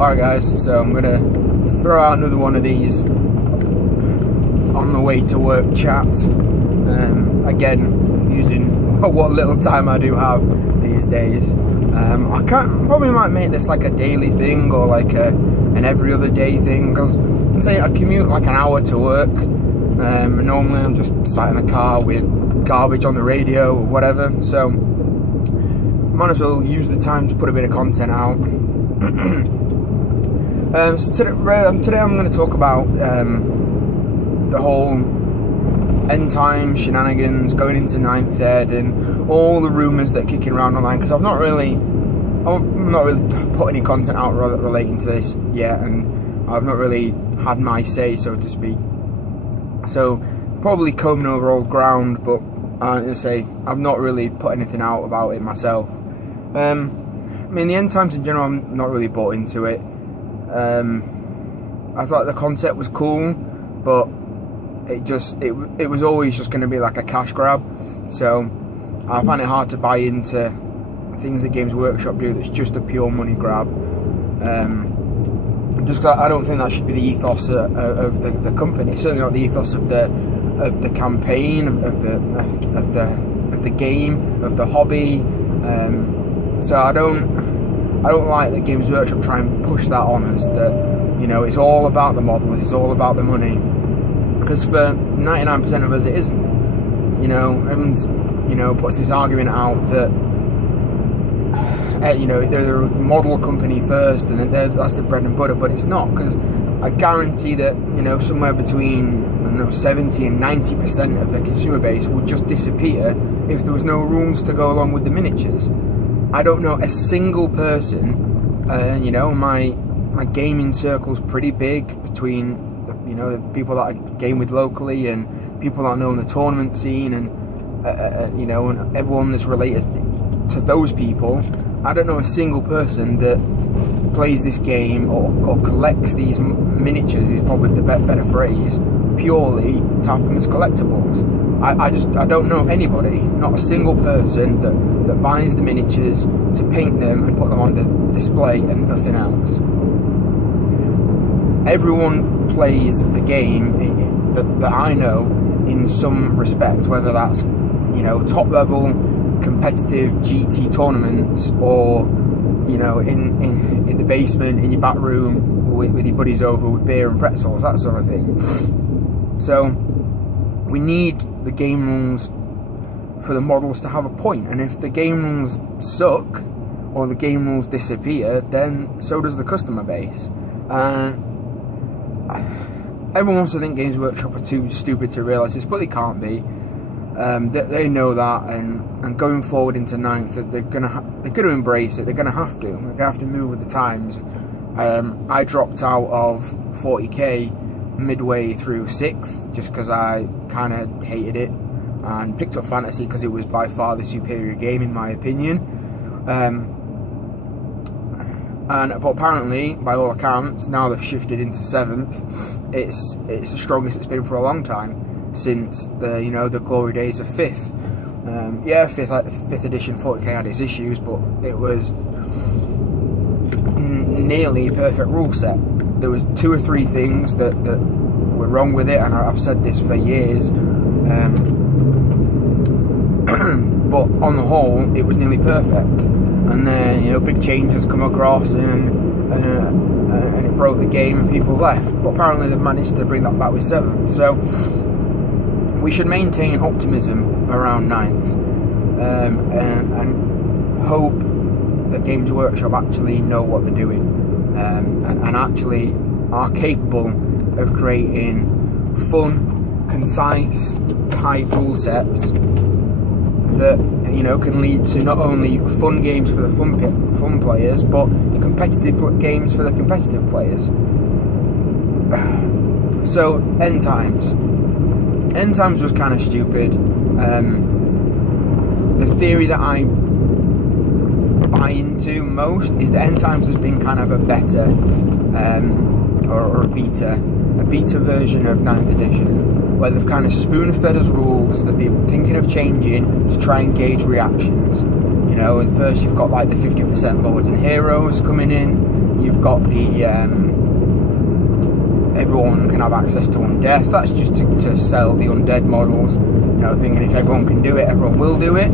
Alright guys, so I'm gonna throw out another one of these on the way to work chats. Again, using what little time I do have these days. I probably might make this like a daily thing or like an every other day thing, because say I commute like an hour to work, and normally I'm just sat in a car with garbage on the radio or whatever, so might as well use the time to put a bit of content out. So today I'm going to talk about the whole end time shenanigans going into 9th Ed and all the rumours that are kicking around online, because I've not really put any content out relating to this yet, and I've not really had my say, so to speak. So probably combing over old ground, but I'm going to say I've not really put anything out about it myself. I mean, the end times in general, I'm not really bought into it. I thought the concept was cool, but it was always just going to be like a cash grab. So I find it hard to buy into things that Games Workshop do that's just a pure money grab. Just 'cause I don't think that should be the ethos of the company. Certainly not the ethos of the campaign, of the game, of the hobby. So I don't like that Games Workshop try and push that on us, that, you know, it's all about the model, it's all about the money, because for 99% of us it isn't. You know, everyone's, you know, puts this argument out that you know, they're a model company first and that's the bread and butter, but it's not, because I guarantee that, you know, somewhere between, I don't know, 70 and 90% of the consumer base would just disappear if there was no rules to go along with the miniatures. I don't know a single person, you know, my gaming circle's pretty big between, you know, the people that I game with locally and people that I know in the tournament scene, and you know, and everyone that's related to those people. I don't know a single person that plays this game or collects these miniatures, is probably the better phrase, purely to have them as collectibles. I don't know anybody, not a single person that buys the miniatures to paint them and put them on the display and nothing else. Everyone plays the game that I know in some respect, whether that's, you know, top level competitive GT tournaments, or, you know, in the basement in your back room with your buddies over with beer and pretzels, that sort of thing. So we need the game rules for the models to have a point, and if the game rules suck or the game rules disappear, then so does the customer base. Everyone wants to think Games Workshop are too stupid to realise this, but they can't be. They know that, and going forward into 9th, that they're gonna embrace it. They're gonna have to. They're gonna have to move with the times. I dropped out of 40k midway through 6th just because I kind of hated it, and picked up Fantasy because it was by far the superior game in my opinion. But apparently, by all accounts, now they've shifted into 7th. It's the strongest it's been for a long time, since the, you know, the glory days of 5th. Yeah, 5th edition 40k had its issues, but it was nearly a perfect rule set. There was 2 or 3 things that were wrong with it, and I've said this for years. But on the whole, it was nearly perfect. And then, you know, big changes come across, and it broke the game, and people left. But apparently they've managed to bring that back with 7th. So we should maintain optimism around 9th, and hope that Games Workshop actually know what they're doing, and actually are capable of creating fun, concise, tight rule sets that, you know, can lead to not only fun games for the fun players, but competitive games for the competitive players. So End Times was kind of stupid. The theory that I buy into most is that End Times has been kind of a beta, or a beta version of 9th edition, where they've kind of spoon-fed us rules that they're thinking of changing to try and gauge reactions. You know, at first you've got like the 50% Lords and Heroes coming in, you've got the everyone can have access to undeath. That's just to sell the undead models, you know, thinking if everyone can do it, everyone will do it.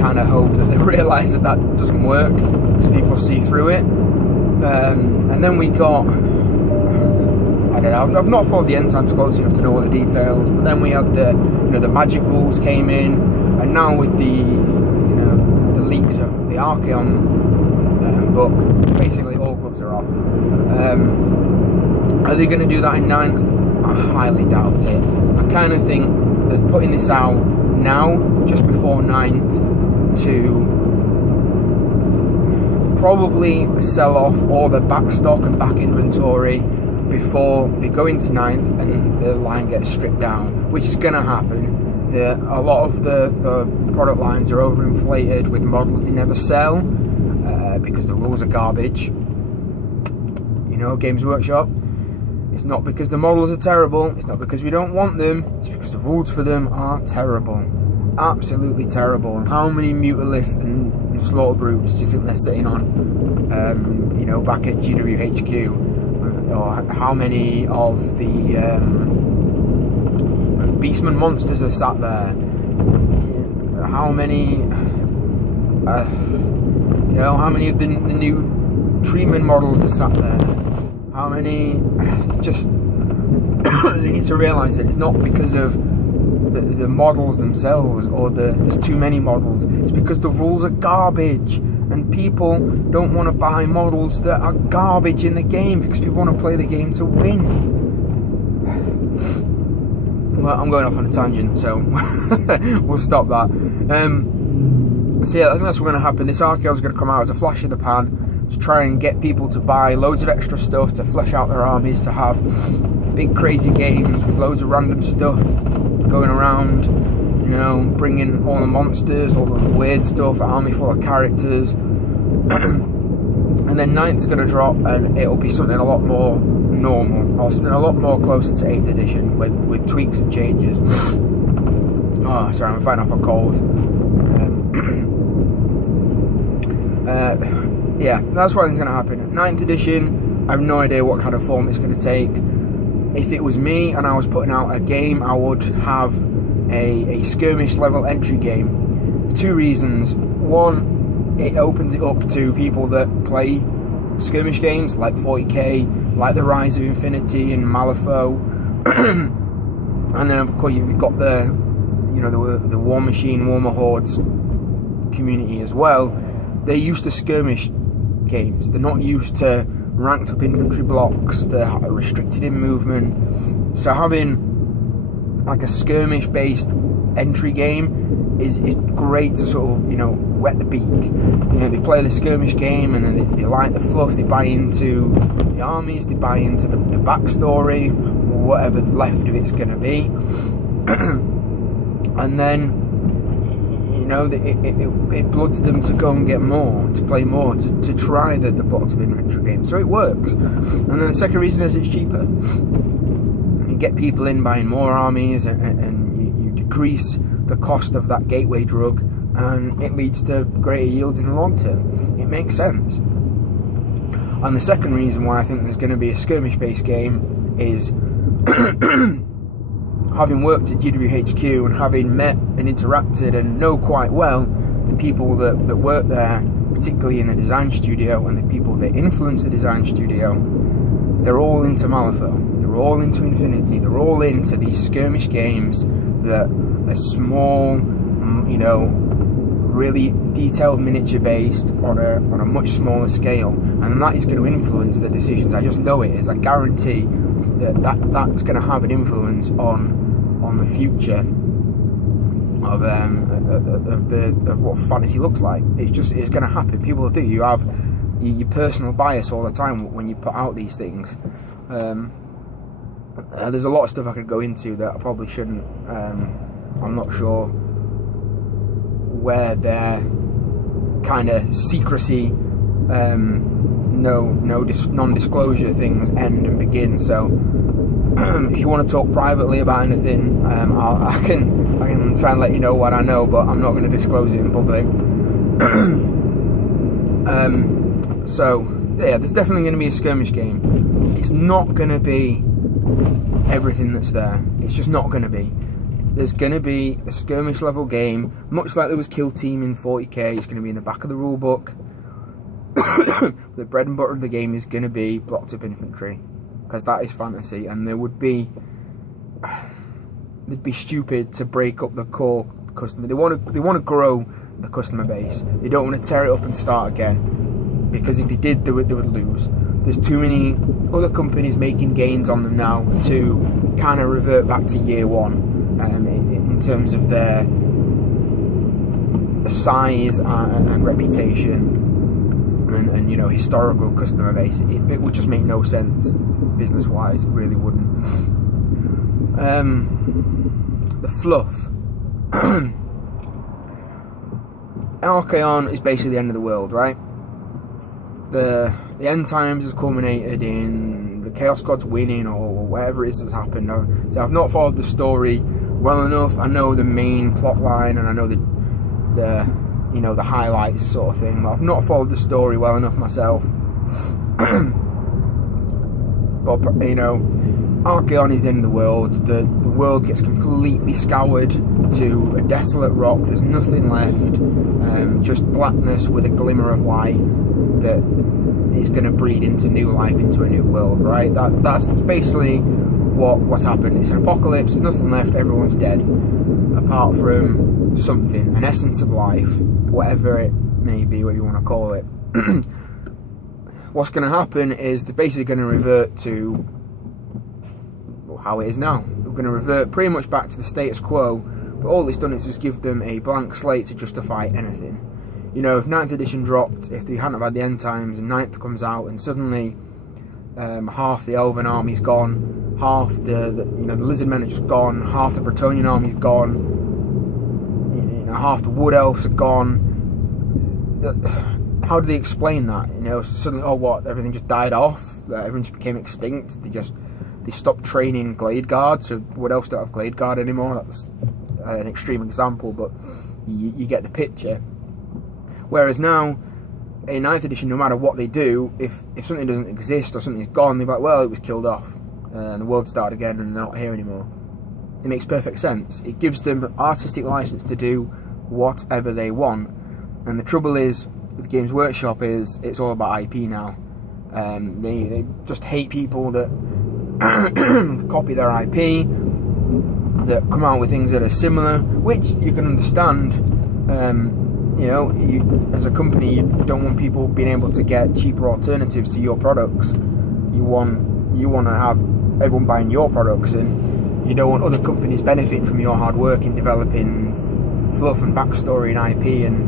Kind of hope that they realise that doesn't work, because people see through it. And then we got, I don't know, I've not followed the end times close enough to know all the details, but then we had the, you know, the magic rules came in, and now with the, you know, the leaks of the Archaon book, basically all gloves are off. Are they going to do that in 9th? I highly doubt it. I kind of think that putting this out now, just before 9th, to probably sell off all the back stock and back inventory before they go into 9th and the line gets stripped down, which is going to happen. A lot of the product lines are overinflated with models they never sell, because the rules are garbage. You know, Games Workshop. It's not because the models are terrible, it's not because we don't want them, it's because the rules for them are terrible. Absolutely terrible. And how many Mutalith and Slaughter Brutes do you think they're sitting on, you know, back at GWHQ? Or how many of the Beastman monsters are sat there? How many, you know, how many of the new Treeman models are sat there? How many, just, they need to realise that it's not because of the models themselves, or there's too many models. It's because the rules are garbage, and people don't want to buy models that are garbage in the game, because people want to play the game to win. Well, I'm going off on a tangent, so we'll stop that. So yeah, I think that's what's going to happen. This Archaon is going to come out as a flash in the pan to try and get people to buy loads of extra stuff to flesh out their armies, to have big crazy games with loads of random stuff going around, you know, bringing all the monsters, all the weird stuff, an army full of characters. And then 9th's going to drop, and it'll be something a lot more normal, or something a lot more closer to 8th edition with tweaks and changes. Oh, sorry, I'm fighting off a cold. Yeah, that's what's going to happen. 9th edition, I have no idea what kind of form it's going to take. If it was me and I was putting out a game, I would have a skirmish level entry game. For 2 reasons. One, it opens it up to people that play skirmish games like 40k, like the Rise of Infinity and Malifaux. And then of course you've got the, you know, the War Machine, Warmer Hordes community as well. They're used to skirmish games. They're not used to ranked up infantry blocks, they're restricted in movement. So having like a skirmish based entry game is great to sort of, you know, wet the beak. You know, they play the skirmish game and then they like the fluff, they buy into the armies, they buy into the backstory, whatever left of it's going to be. And then, you know, it bloods them to go and get more, to play more, to try the bottom infantry game. So it works. And then the second reason is it's cheaper. You get people in buying more armies, and you decrease the cost of that gateway drug, and it leads to greater yields in the long term. It makes sense. And the second reason why I think there's going to be a skirmish-based game is having worked at GWHQ and having met and interacted and know quite well the people that work there, particularly in the design studio, and the people that influence the design studio, they're all into Malifaux, they're all into Infinity, they're all into these skirmish games that are small, you know, really detailed miniature based on a much smaller scale, and that is going to influence the decisions. I just know it is. I guarantee that's going to have an influence on the future of what fantasy looks like. It's going to happen. People do. You have your personal bias all the time when you put out these things. There's a lot of stuff I could go into that I probably shouldn't. I'm not sure where their kind of secrecy, non-disclosure things end and begin. So if you want to talk privately about anything, I can try and let you know what I know, but I'm not going to disclose it in public. So yeah, there's definitely going to be a skirmish game. It's not going to be everything that's there. It's just not going to be. There's going to be a skirmish level game, much like there was Kill Team in 40k. It's going to be in the back of the rule book. The bread and butter of the game is going to be blocked up infantry, because that is fantasy, and they'd be stupid to break up the core customer. They want to grow the customer base. They don't want to tear it up and start again, because if they did, they would lose. There's too many other companies making gains on them now to kind of revert back to year one in terms of their size and reputation and you know, historical customer base. It would just make no sense business wise. It really wouldn't. The fluff. Archaon is basically the end of the world, right? The end times has culminated in the Chaos Gods winning, or whatever it is that's happened. So I've not followed the story well enough. I know the main plot line, and I know the you know, the highlights sort of thing. I've not followed the story well enough myself. But you know, Archaon is the end of the world. The world gets completely scoured to a desolate rock. There's nothing left, just blackness with a glimmer of light that is going to breed into new life, into a new world, right? That's basically what's happened. It's an apocalypse. There's nothing left. Everyone's dead, apart from something, an essence of life, whatever it may be, what you want to call it. What's going to happen is they're basically going to revert to how it is now. We're going to revert pretty much back to the status quo, but all it's done is just give them a blank slate to justify anything. You know, if 9th edition dropped, if they hadn't had the end times, and 9th comes out, and suddenly half the Elven army's gone, half the Lizard Men are just gone, half the Bretonnian army's gone, you know, half the Wood Elves are gone. How do they explain that? You know, suddenly, oh what, everything just died off, everyone just became extinct, they stopped training Glade Guard, so Wood Elves don't have Glade Guard anymore. That's an extreme example, but you get the picture. Whereas now, in 9th edition, no matter what they do, if something doesn't exist or something's gone, they're like, well, it was killed off, and the world started again, and they're not here anymore. It makes perfect sense. It gives them artistic license to do whatever they want. And the trouble is, with Games Workshop, is it's all about IP now. They just hate people that copy their IP, that come out with things that are similar, which you can understand. You know, as a company, you don't want people being able to get cheaper alternatives to your products. You want to have everyone buying your products, and you don't want other companies benefiting from your hard work in developing fluff and backstory and IP, and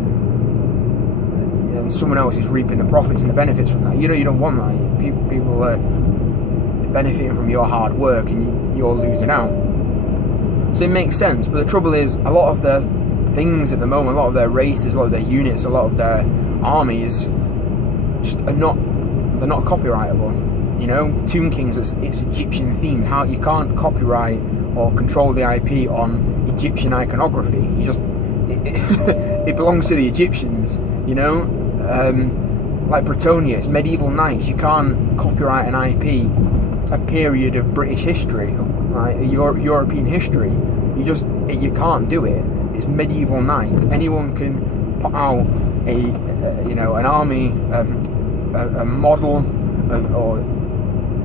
you know, someone else is reaping the profits and the benefits from that. You know, you don't want that. People are benefiting from your hard work, and you're losing out. So it makes sense. But the trouble is, a lot of the things at the moment, a lot of their races, a lot of their units, a lot of their armies just are not copyrightable. You know, Tomb Kings, it's Egyptian themed. How you can't copyright or control the IP on Egyptian iconography. You just it belongs to the Egyptians. You know, like Bretonnia, it's medieval knights. You can't copyright an IP, a period of British history, right? European history. You can't do it. It's medieval knights. Anyone can put out an army, a model or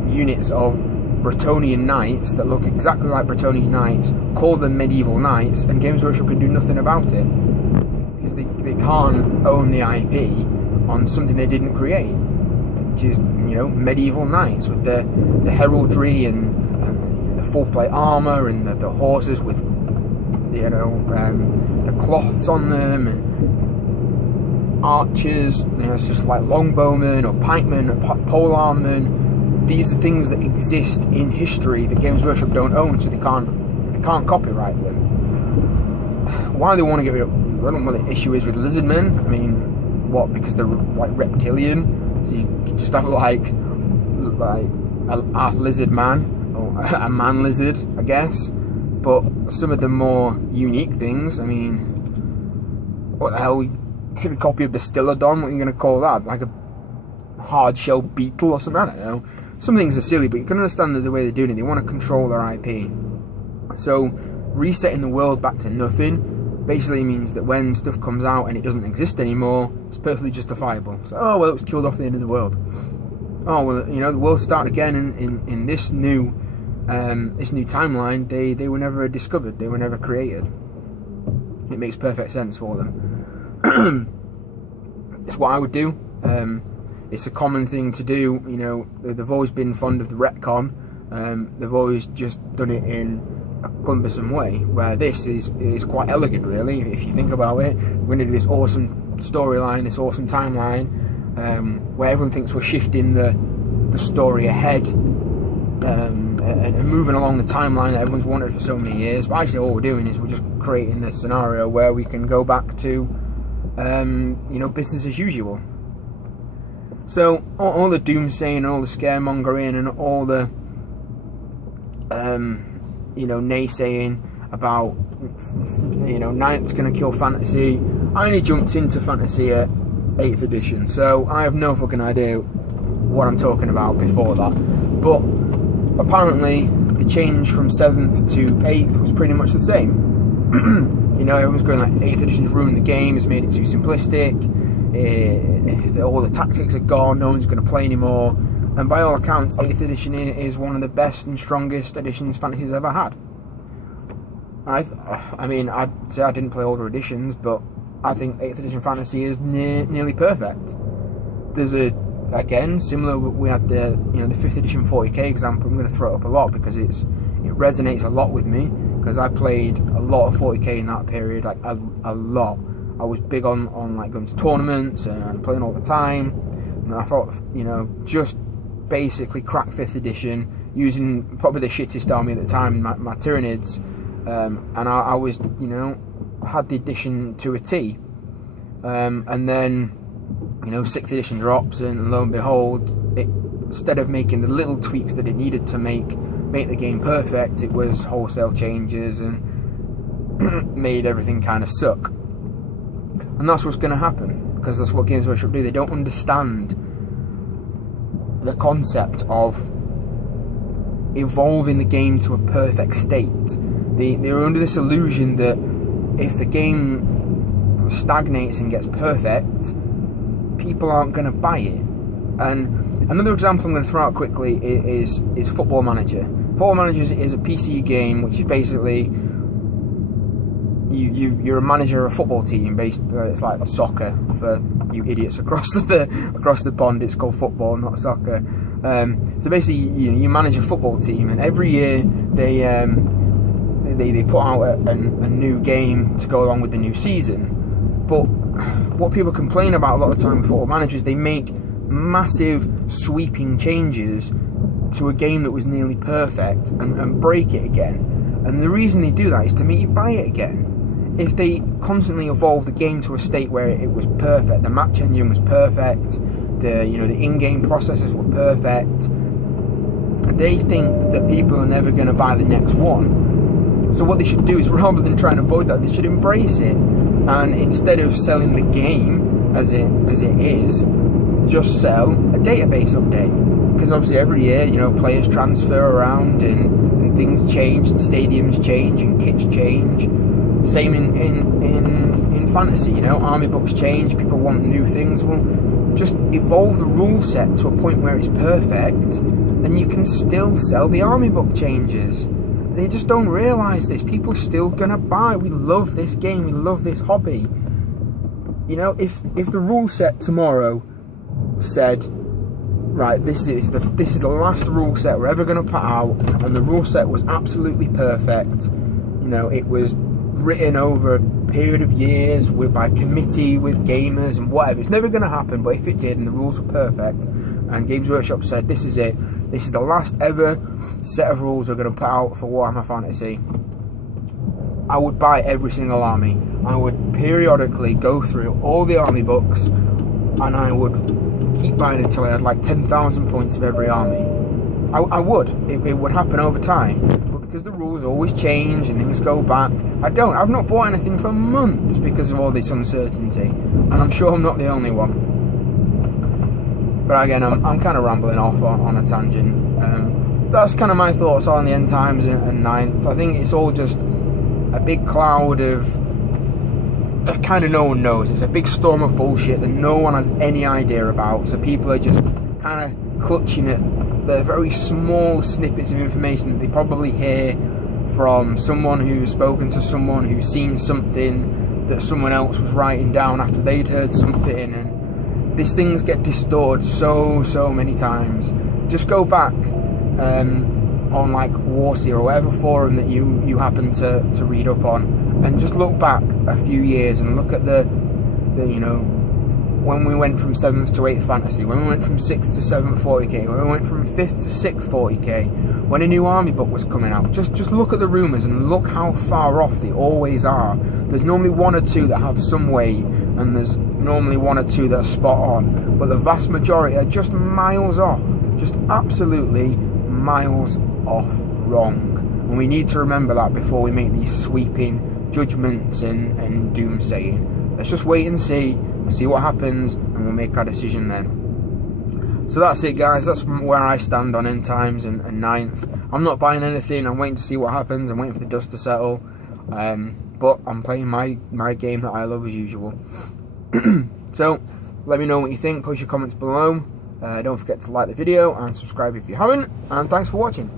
units of Bretonnian knights that look exactly like Bretonnian knights, call them medieval knights, and Games Workshop can do nothing about it because they can't own the IP on something they didn't create, which is, you know, medieval knights with the heraldry and the full plate armor and the horses with, you know, the cloths on them, and archers, you know, it's just like longbowmen or pikemen or polearmmen. These are things that exist in history that Games Workshop don't own, so they can't copyright them. Why they want to get rid of, I don't know what the issue is with lizard men. I mean, what, because they're like reptilian, so you can just have like a lizard man, or a man lizard, I guess. But some of the more unique things, I mean, what the hell, a copy of Distillodon. What are you going to call that? Like a hard shell beetle or something? I don't know. Some things are silly, but you can understand the way they're doing it. They want to control their IP. So resetting the world back to nothing basically means that when stuff comes out and it doesn't exist anymore, it's perfectly justifiable. So, oh well, it was killed off the end of the world. Oh well, you know, the world started again in this new timeline. They were never discovered. They were never created. It makes perfect sense for them. It's what I would do. It's a common thing to do. You know, they've always been fond of the retcon. They've always just done it in a cumbersome way, where this is quite elegant, really, if you think about it. We're going to do this awesome storyline, this awesome timeline, where everyone thinks we're shifting the story ahead, and moving along the timeline that everyone's wanted for so many years. But actually all we're doing is we're just creating a scenario where we can go back to you know, business as usual. So all the doomsaying and all the scaremongering and all the you know, naysaying about, you know, 9th's going to kill fantasy. I only jumped into fantasy at 8th edition, so I have no fucking idea what I'm talking about before that. But apparently the change from 7th to 8th was pretty much the same. You know, everyone's going like 8th edition's ruined the game, it's made it too simplistic, all the tactics are gone, no one's going to play anymore. And by all accounts, 8th edition is one of the best and strongest editions fantasy's ever had. I mean, I'd say I didn't play older editions, but I think 8th edition fantasy is nearly perfect. There's again, similar, we had the 5th edition 40k example. I'm going to throw it up a lot because it resonates a lot with me, because I played a lot of 40k in that period, like a lot. I was big on like going to tournaments and playing all the time, and I thought, you know, just basically crack 5th edition using probably the shittest army at the time, my Tyranids, and I was, you know, had the edition to a T, and then, you know, 6th edition drops, and lo and behold, instead of making the little tweaks that it needed to make the game perfect, it was wholesale changes and made everything kind of suck. And that's what's going to happen, because that's what Games Workshop do. They don't understand the concept of evolving the game to a perfect state. They're under this illusion that if the game stagnates and gets perfect, people aren't going to buy it. And another example I'm going to throw out quickly is Football Manager. Football Manager is a PC game which is basically you're a manager of a football team. It's like soccer for you idiots across the pond. It's called football, not soccer. So basically, you manage a football team, and every year they put out a new game to go along with the new season. But what people complain about a lot of the time with Football Manager is they make massive sweeping changes to a game that was nearly perfect and break it again. And the reason they do that is to make you buy it again. If they constantly evolve the game to a state where it was perfect, the match engine was perfect, the in-game processes were perfect, they think that people are never going to buy the next one. So what they should do is, rather than try and avoid that, they should embrace it, and instead of selling the game as it is, just sell a database update. Because obviously every year, you know, players transfer around and things change, and stadiums change and kits change. Same in fantasy, you know, army books change, people want new things. Well, just evolve the rule set to a point where it's perfect, and you can still sell the army book changes. They just don't realise this. People are still gonna buy. We love this game, we love this hobby. You know, if the rule set tomorrow said, right, this is the last rule set we're ever gonna put out, and the rule set was absolutely perfect, you know, it was written over a period of years by committee with gamers and whatever. It's never going to happen, but if it did and the rules were perfect and Games Workshop said this is it, this is the last ever set of rules we're going to put out for Warhammer Fantasy, I would buy every single army. I would periodically go through all the army books, and I would keep buying until I had like 10,000 points of every army. I would. It would happen over time. because the rules always change and things go back. I've not bought anything for months because of all this uncertainty, and I'm sure I'm not the only one. But again, I'm kind of rambling off on a tangent. That's kind of my thoughts on the end times and ninth. I think it's all just a big cloud of kind of no one knows. It's a big storm of bullshit that no one has any idea about. So people are just kind of clutching at the very small snippets of information that they probably hear from someone who's spoken to someone who's seen something that someone else was writing down after they'd heard something, and these things get distorted so many times. Just go back on like Warseer or whatever forum that you happen to read up on, and just look back a few years and look at the you know, when we went from 7th to 8th fantasy, when we went from 6th to 7th 40k, when we went from 5th to 6th 40k, when a new army book was coming out. Just look at the rumours and look how far off they always are. There's normally one or two that have some weight, and there's normally one or two that are spot on, but the vast majority are just miles off, just absolutely miles off wrong. And we need to remember that before we make these sweeping judgments and doomsaying. Let's just wait and see what happens, and we'll make our decision then. So that's it, guys. That's where I stand on end times and ninth. I'm not buying anything. I'm waiting to see what happens. I'm waiting for the dust to settle. But I'm playing my game that I love as usual. So let me know what you think. Post your comments below. Don't forget to like the video and subscribe if you haven't. And thanks for watching.